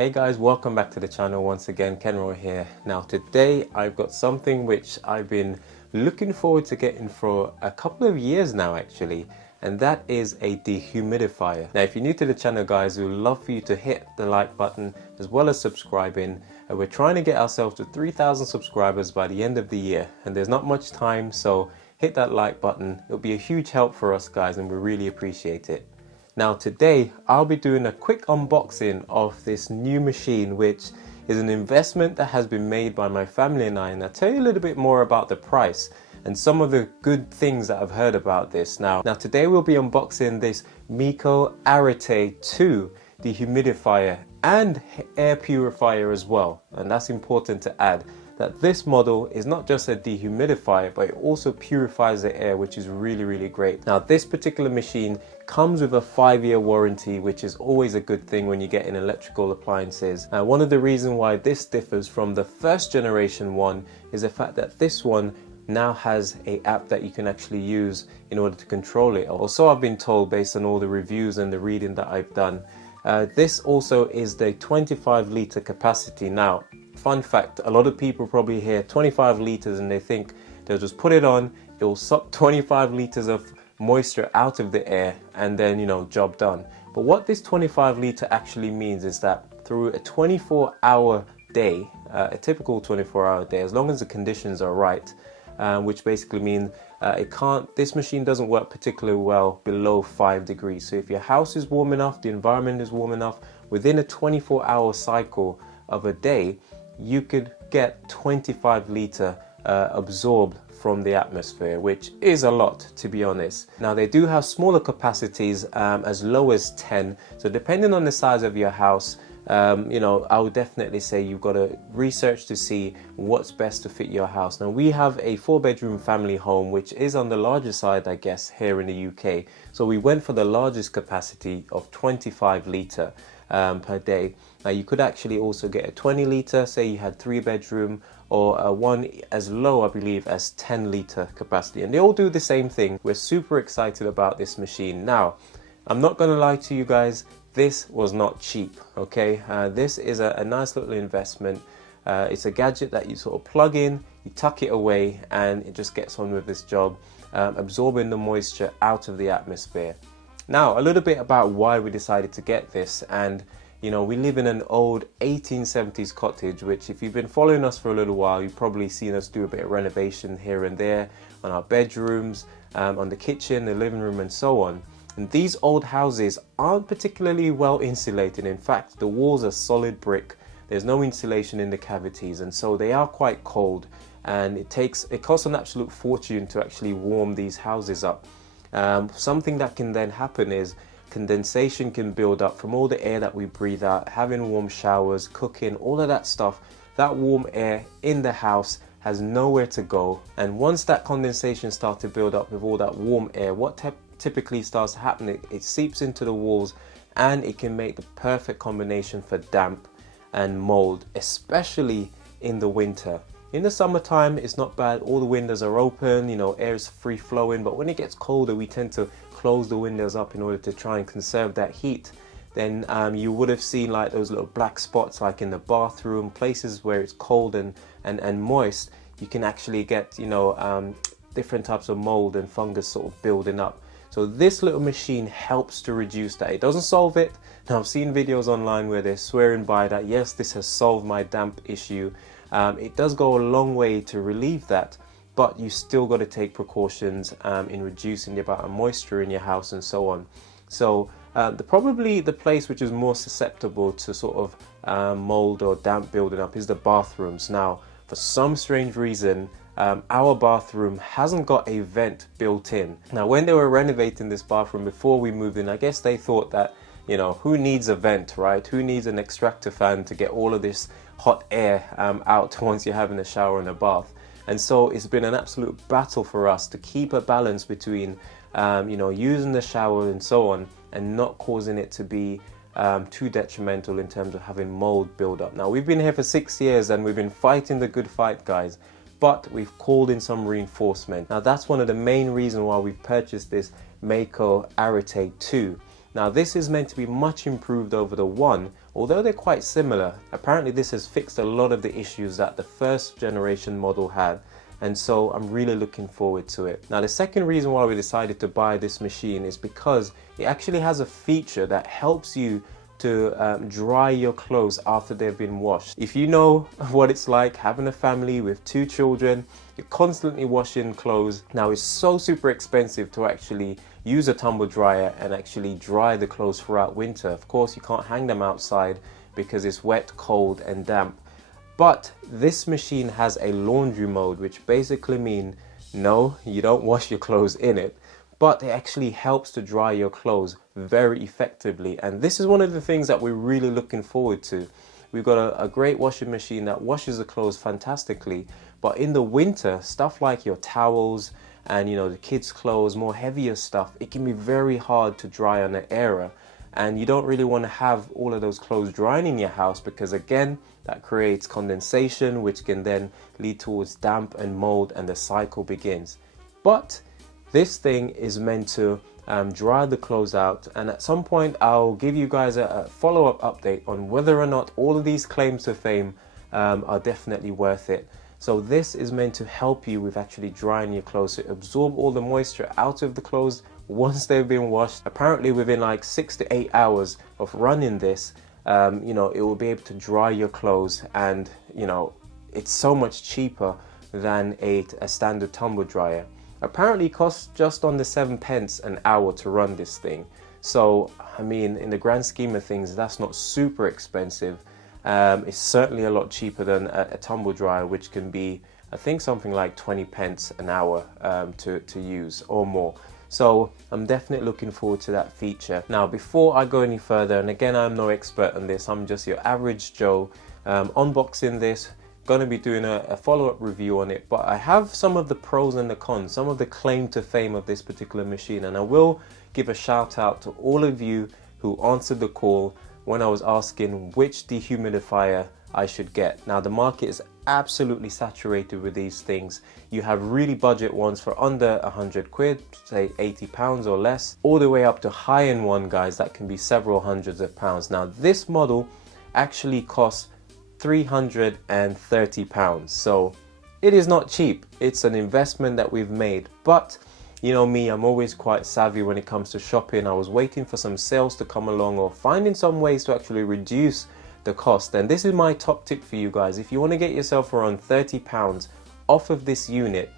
Hey guys, welcome back to the channel once again. Kenroy here. Now today I've got something which I've been looking forward to getting for a couple of years now actually, and that is a dehumidifier. Now if you're new to the channel guys, we would love for you to hit the like button as well as subscribing. We're trying to get ourselves to 3,000 subscribers by the end of the year, and there's not much time, so hit that like button. It'll be a huge help for us guys and we really appreciate it. Now today I'll be doing a quick unboxing of this new machine, which is an investment that has been made by my family and I, and I'll tell you a little bit more about the price and some of the good things that I've heard about this. Now today we'll be unboxing this Meaco Arete Two dehumidifier and air purifier as well, and that's important to add that this model is not just a dehumidifier, but it also purifies the air, which is really great. Now this particular machine comes with a 5-year warranty, which is always a good thing when you get in electrical appliances. And one of the reasons why this differs from the first generation one is the fact that this one now has an app that you can actually use in order to control it. Also, I've been told based on all the reviews and the reading that I've done, this also is the 25 litre capacity. Now, fun fact, a lot of people probably hear 25 litres and they think they'll just put it on, it will suck 25 litres of moisture out of the air and then, you know, job done. But what this 25 litre actually means is that through a 24-hour day, a typical 24-hour day, as long as the conditions are right, which basically means this machine doesn't work particularly well below 5 degrees. So if your house is warm enough, the environment is warm enough, within a 24-hour cycle of a day, you could get 25 litre absorbed from the atmosphere, which is a lot, to be honest. Now they do have smaller capacities as low as 10, so depending on the size of your house, you know, I would definitely say you've got to research to see what's best to fit your house. Now we have a 4-bedroom family home, which is on the larger side, I guess, here in the UK. So we went for the largest capacity of 25 litre per day. Now you could actually also get a 20 litre, say you had 3-bedroom, or one as low, I believe, as 10 litre capacity, and they all do the same thing. We're super excited about this machine. Now I'm not gonna lie to you guys, this was not cheap, okay? This is a nice little investment. It's a gadget that you sort of plug in, you tuck it away, and it just gets on with this job, absorbing the moisture out of the atmosphere. Now, a little bit about why we decided to get this. And you know, we live in an old 1870s cottage, which if you've been following us for a little while, you've probably seen us do a bit of renovation here and there on our bedrooms, on the kitchen, the living room, and so on. And these old houses aren't particularly well insulated. In fact, the walls are solid brick. There's no insulation in the cavities, and so they are quite cold, and it costs an absolute fortune to actually warm these houses up. Something that can then happen is condensation can build up from all the air that we breathe out, having warm showers, cooking, all of that stuff. That warm air in the house has nowhere to go, and once that condensation starts to build up with all that warm air, what typically starts to happen, it seeps into the walls, and it can make the perfect combination for damp and mold, especially in the winter. In the summertime, it's not bad. All the windows are open, you know, air is free flowing. But when it gets colder, we tend to close the windows up in order to try and conserve that heat. Then you would have seen like those little black spots, like in the bathroom, places where it's cold and moist. You can actually get, you know, different types of mold and fungus sort of building up. So this little machine helps to reduce that. It doesn't solve it. Now I've seen videos online where they're swearing by that, yes, this has solved my damp issue. It does go a long way to relieve that, but you still got to take precautions in reducing the amount of moisture in your house and so on. So probably the place which is more susceptible to sort of mold or damp building up is the bathrooms. Now, for some strange reason, our bathroom hasn't got a vent built in. Now, when they were renovating this bathroom before we moved in, I guess they thought that, you know, who needs a vent, right? Who needs an extractor fan to get all of this hot air out once you're having a shower and a bath? And so it's been an absolute battle for us to keep a balance between, you know, using the shower and so on, and not causing it to be too detrimental in terms of having mold build up. Now, we've been here for 6 years and we've been fighting the good fight, guys, but we've called in some reinforcement. Now, that's one of the main reasons why we've purchased this Meaco Arete Two. Now this is meant to be much improved over the one, although they're quite similar, apparently this has fixed a lot of the issues that the first generation model had, and so I'm really looking forward to it. Now the second reason why we decided to buy this machine is because it actually has a feature that helps you to dry your clothes after they've been washed. If you know what it's like having a family with 2 children, you're constantly washing clothes. Now it's so super expensive to actually use a tumble dryer and actually dry the clothes throughout winter. Of course you can't hang them outside because it's wet, cold and damp. But this machine has a laundry mode, which basically means no, you don't wash your clothes in it, but it actually helps to dry your clothes very effectively. And this is one of the things that we're really looking forward to. We've got a great washing machine that washes the clothes fantastically, but in the winter, stuff like your towels and the kids' clothes, more heavier stuff, it can be very hard to dry on the air. And you don't really want to have all of those clothes drying in your house, because again, that creates condensation, which can then lead towards damp and mold, and the cycle begins. But this thing is meant to dry the clothes out, and at some point I'll give you guys a follow-up update on whether or not all of these claims to fame are definitely worth it. So this is meant to help you with actually drying your clothes, to absorb all the moisture out of the clothes once they've been washed. Apparently within like 6 to 8 hours of running this, it will be able to dry your clothes, and it's so much cheaper than a standard tumble dryer. Apparently it costs just under 7 pence an hour to run this thing. So I mean, in the grand scheme of things, that's not super expensive. It's certainly a lot cheaper than a tumble dryer, which can be, I think, something like 20 pence an hour to use or more. So I'm definitely looking forward to that feature. Now before I go any further, and again I'm no expert on this, I'm just your average Joe unboxing this, going to be doing a follow-up review on it, but I have some of the pros and the cons, some of the claim to fame of this particular machine, and I will give a shout out to all of you who answered the call when I was asking which dehumidifier I should get. Now the market is absolutely saturated with these things. You have really budget ones for under 100 quid, say £80 or less, all the way up to high-end one, guys, that can be several hundreds of pounds. Now this model actually costs £330, so it is not cheap. It's an investment that we've made, but you know me, I'm always quite savvy when it comes to shopping. I was waiting for some sales to come along, or finding some ways to actually reduce the cost. And this is my top tip for you guys. If you want to get yourself around £30 off of this unit,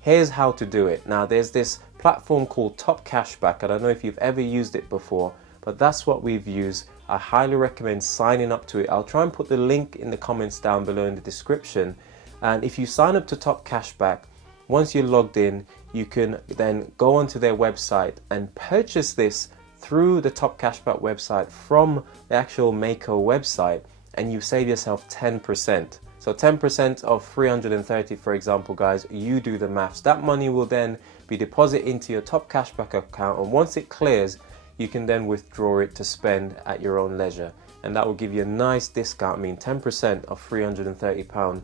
here's how to do it. Now there's this platform called Top Cashback. I don't know if you've ever used it before, but that's what we've used. I highly recommend signing up to it. I'll try and put the link in the comments down below in the description. And if you sign up to Top Cashback, once you're logged in, you can then go onto their website and purchase this through the Top Cashback website from the actual Meaco website, and you save yourself 10%. So 10% of 330, for example, guys, you do the maths. That money will then be deposited into your Top Cashback account, and once it clears, you can then withdraw it to spend at your own leisure, and that will give you a nice discount. I mean, 10% of £330,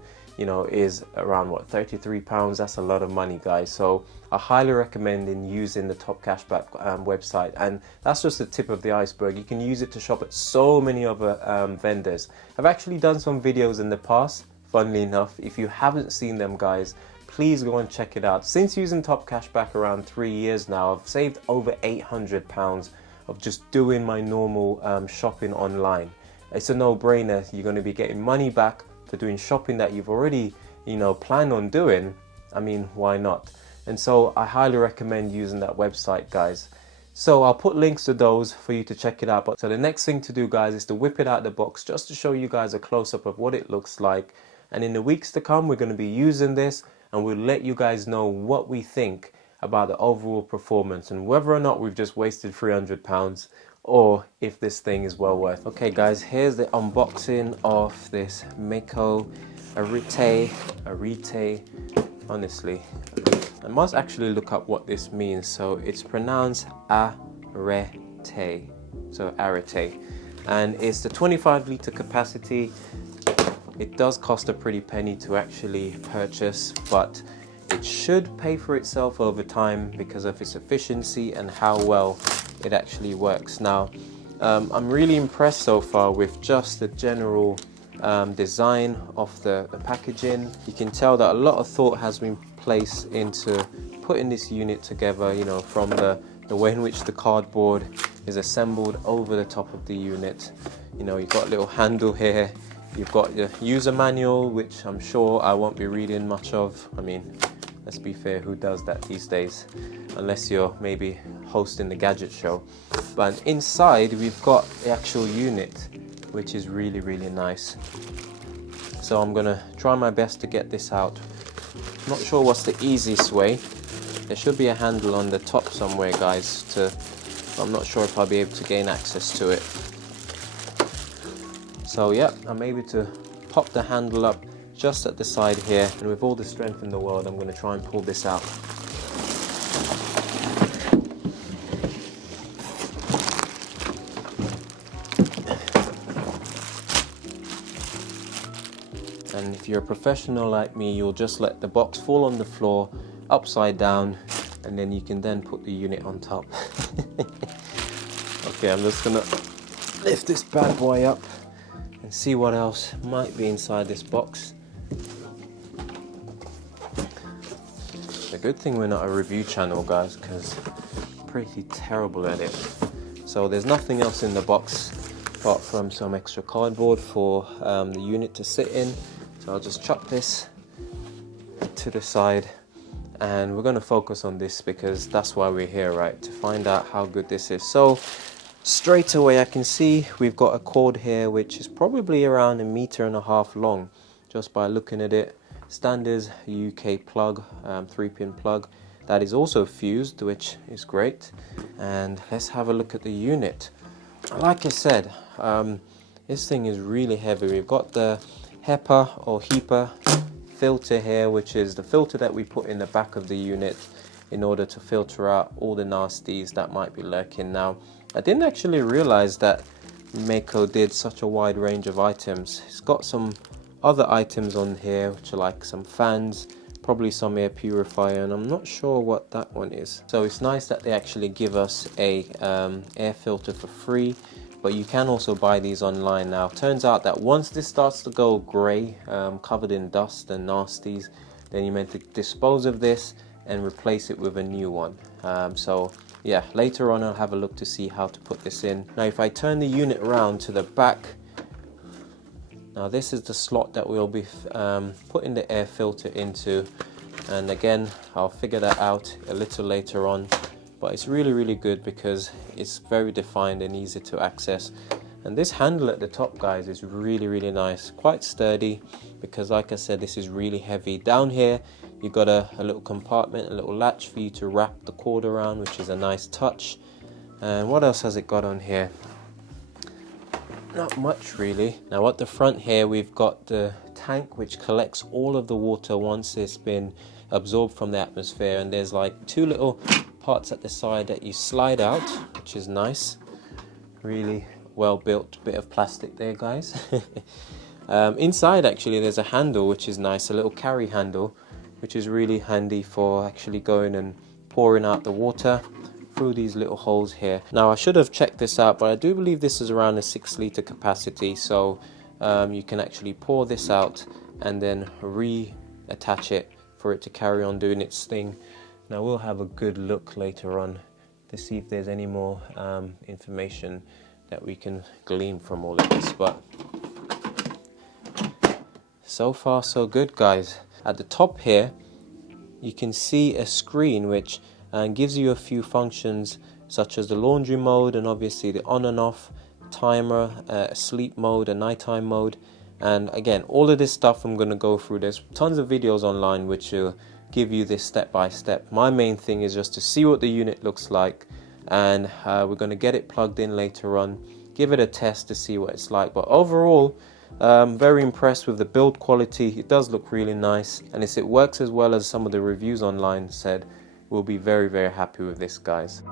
is around what, £33. That's a lot of money, guys. So I highly recommend in using the Top Cashback website, and that's just the tip of the iceberg. You can use it to shop at so many other vendors. I've actually done some videos in the past, funnily enough. If you haven't seen them, guys, please go and check it out. Since using Top Cashback around 3 years now, I've saved over £800 of just doing my normal shopping online. It's a no-brainer. You're going to be getting money back for doing shopping that you've already planned on doing. I mean, why not? And so I highly recommend using that website, guys. So I'll put links to those for you to check it out. But so the next thing to do, guys, is to whip it out of the box just to show you guys a close-up of what it looks like. And in the weeks to come, we're going to be using this, and we'll let you guys know what we think about the overall performance and whether or not we've just wasted £300 or if this thing is well worth. Okay guys, here's the unboxing of this Meaco Arete. Honestly, I must actually look up what this means. So it's pronounced Arete, so Arete, and it's the 25 litre capacity. It does cost a pretty penny to actually purchase, but it should pay for itself over time because of its efficiency and how well it actually works. Now, I'm really impressed so far with just the general design of the packaging. You can tell that a lot of thought has been placed into putting this unit together, you know, from the way in which the cardboard is assembled over the top of the unit. You know, you've got a little handle here, you've got your user manual, which I'm sure I won't be reading much of. I mean, let's be fair, who does that these days? Unless you're maybe hosting the gadget show. But inside we've got the actual unit, which is really, really nice. So I'm gonna try my best to get this out. Not sure what's the easiest way. There should be a handle on the top somewhere, guys, I'm not sure if I'll be able to gain access to it. So yeah, I'm able to pop the handle up just at the side here, and with all the strength in the world, I'm going to try and pull this out. And if you're a professional like me, you'll just let the box fall on the floor upside down, and then you can then put the unit on top. Okay, I'm just gonna lift this bad boy up and see what else might be inside this box. It's a good thing we're not a review channel, guys, because I'm pretty terrible at it. So there's nothing else in the box apart from some extra cardboard for the unit to sit in. So I'll just chuck this to the side, and we're going to focus on this because that's why we're here, right? To find out how good this is. So straight away I can see we've got a cord here which is probably around 1.5 meters long, just by looking at it. Standard UK plug, 3-pin plug that is also fused, which is great. And let's have a look at the unit. Like I said, this thing is really heavy. We've got the HEPA or HEPA filter here, which is the filter that we put in the back of the unit in order to filter out all the nasties that might be lurking. Now, I didn't actually realize that Meaco did such a wide range of items. It's got some other items on here, which are like some fans, probably some air purifier, and I'm not sure what that one is. So it's nice that they actually give us a air filter for free, but you can also buy these online. Now, turns out that once this starts to go grey, covered in dust and nasties, then you're meant to dispose of this and replace it with a new one. So yeah, later on I'll have a look to see how to put this in. Now, if I turn the unit around to the back, now this is the slot that we'll be putting the air filter into, and again I'll figure that out a little later on. But it's really, really good because it's very defined and easy to access. And this handle at the top, guys, is really, really nice, quite sturdy, because like I said, this is really heavy. Down here you've got a little compartment, a little latch for you to wrap the cord around, which is a nice touch. And what else has it got on here? Not much really. Now at the front here we've got the tank which collects all of the water once it's been absorbed from the atmosphere, and there's like 2 little parts at the side that you slide out, which is nice. Really well built bit of plastic there, guys. Inside actually there's a handle which is nice, a little carry handle, which is really handy for actually going and pouring out the water through these little holes here. Now, I should have checked this out, but I do believe this is around a 6-litre capacity, so you can actually pour this out and then reattach it for it to carry on doing its thing. Now we'll have a good look later on to see if there's any more information that we can glean from all of this, but so far so good, guys. At the top here you can see a screen which gives you a few functions such as the laundry mode, and obviously the on and off timer, sleep mode, and nighttime mode. And again, all of this stuff I'm going to go through. There's tons of videos online which will give you this step by step. My main thing is just to see what the unit looks like, and we're going to get it plugged in later on, give it a test to see what it's like. But overall, very impressed with the build quality. It does look really nice, and if it works as well as some of the reviews online said, we'll be very, very happy with this, guys.